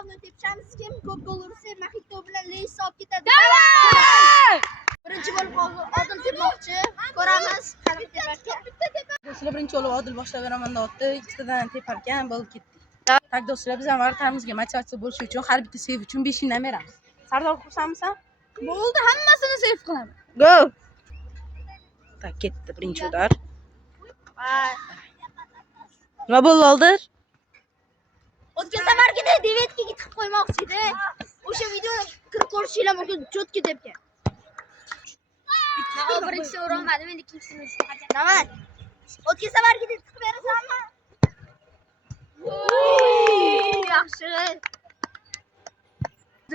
Ronaldo tepishamiz. Kim ko'p gol ursa, Maxito bilan Leys olib ketadi. Birinchi bo'lib Odil tepmoqchi. Ko'ramiz. Qanaqa tepar ekan. Do'stlar, birinchi bo'lib Odil boshlab beraman deyapti. Ikkitadan tepar ekan, bo'lib ketdi. Tak do'stlar, biz ham vaqtimizga motivatsiya bo'lish uchun har bitta seyv uchun 5 dan beramiz. Sardor, xursandmisan? Bo'ldi, hammasini seyv qilaman. Go! Tak ketdi birinchi udar. Nima bo'ldi Oldir? O'tgan safargida devetkaga tiqib qo'ymoqchi edi. O'sha videoni kirib ko'rishinglar mumkin, cho'tki debgan. Birinchisi urolmadim, endi ikkinchisini urishga. Navbat. O'tgan safargida tiqib berasanmi? Yaxshi.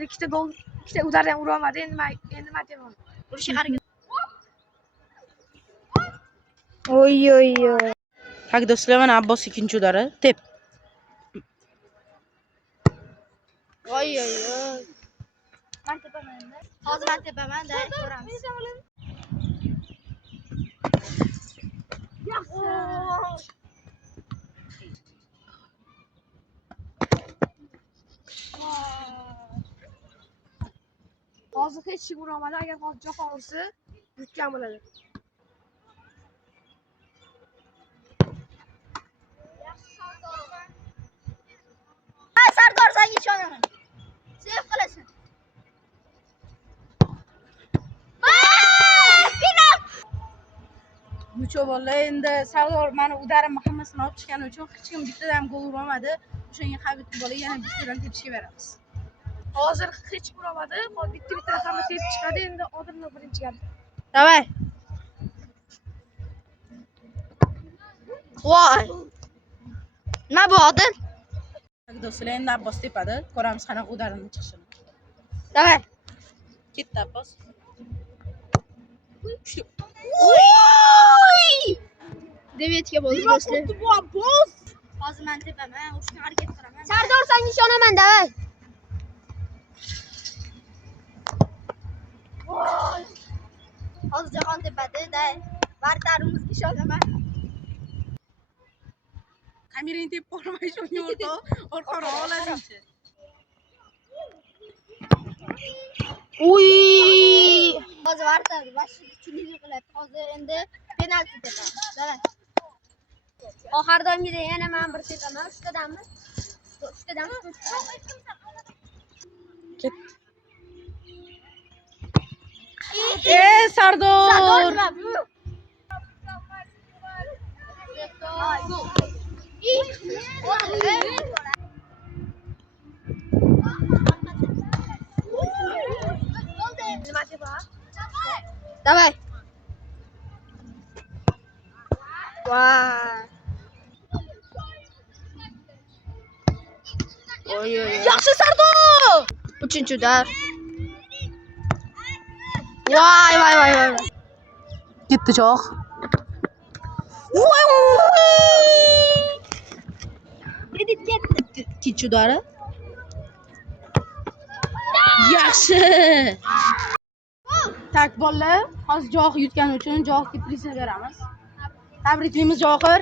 Ikkita gol, ikkita udardan ura olmadi. Endi mateman. Urishga harakat. Oy. Tak do'stlar, mana Abbos ikkinchi udari. Tep. Oy. Men tepaman. Hozir men tepaman, da ko'ramiz. Yaxshi. Hozir hech kim ura olmadi. Agar hozir Jahon ursa, yutgan bo'ladi. Sardor, senga ishonaman. Seyv qilasan. Final! Mucho bolalar, endi Sardor mani udarimni hammasini olib chiqqani uchun hech kim bittadan ham gol ura olmadi. O'shanga har bitta bola yana bittadan tepishga beramiz. Hozir hech kim ura olmadi. Hozir bitta hamma tepib chiqadi. Endi Odilni birinchi gal. Davay. Voy. Nima bu Odil? Tak do'stlar, endi Abbos tepadi. Ko'ramiz qanaqa udarini chiqishini. Davay. Ketdi Abbos. Devetga bo'ldi do'stlar. Bu Abbos. Hozir men tepaman, urishga harakat qilaman. Sardor, senga ishonaman, davay. Hozir Jahon tepadi, da. Bartarimizga ishonaman. Kamerani tepib olmay shunga o'rta. Orqaroq oladingchi. Uy! Hozir bartari, boshqa kuchli qiladi. Hozir endi penalti tepadi. Davay. Oxirdomgida yana men bir tepaman. Uchtadanmi? Uchtadanmi? Ket. Sardor. Sardor nima bu? Nima tepa? Davay. Vay. Oy. Yaxshi Sardor. Uchinchi udar. Voy. Ketdi choq. Ikkinchi udari. Yaxshi. Tak bolalar, hozir Johir yutgani uchun Johirga priz beramiz. Tabriklaymiz Johir.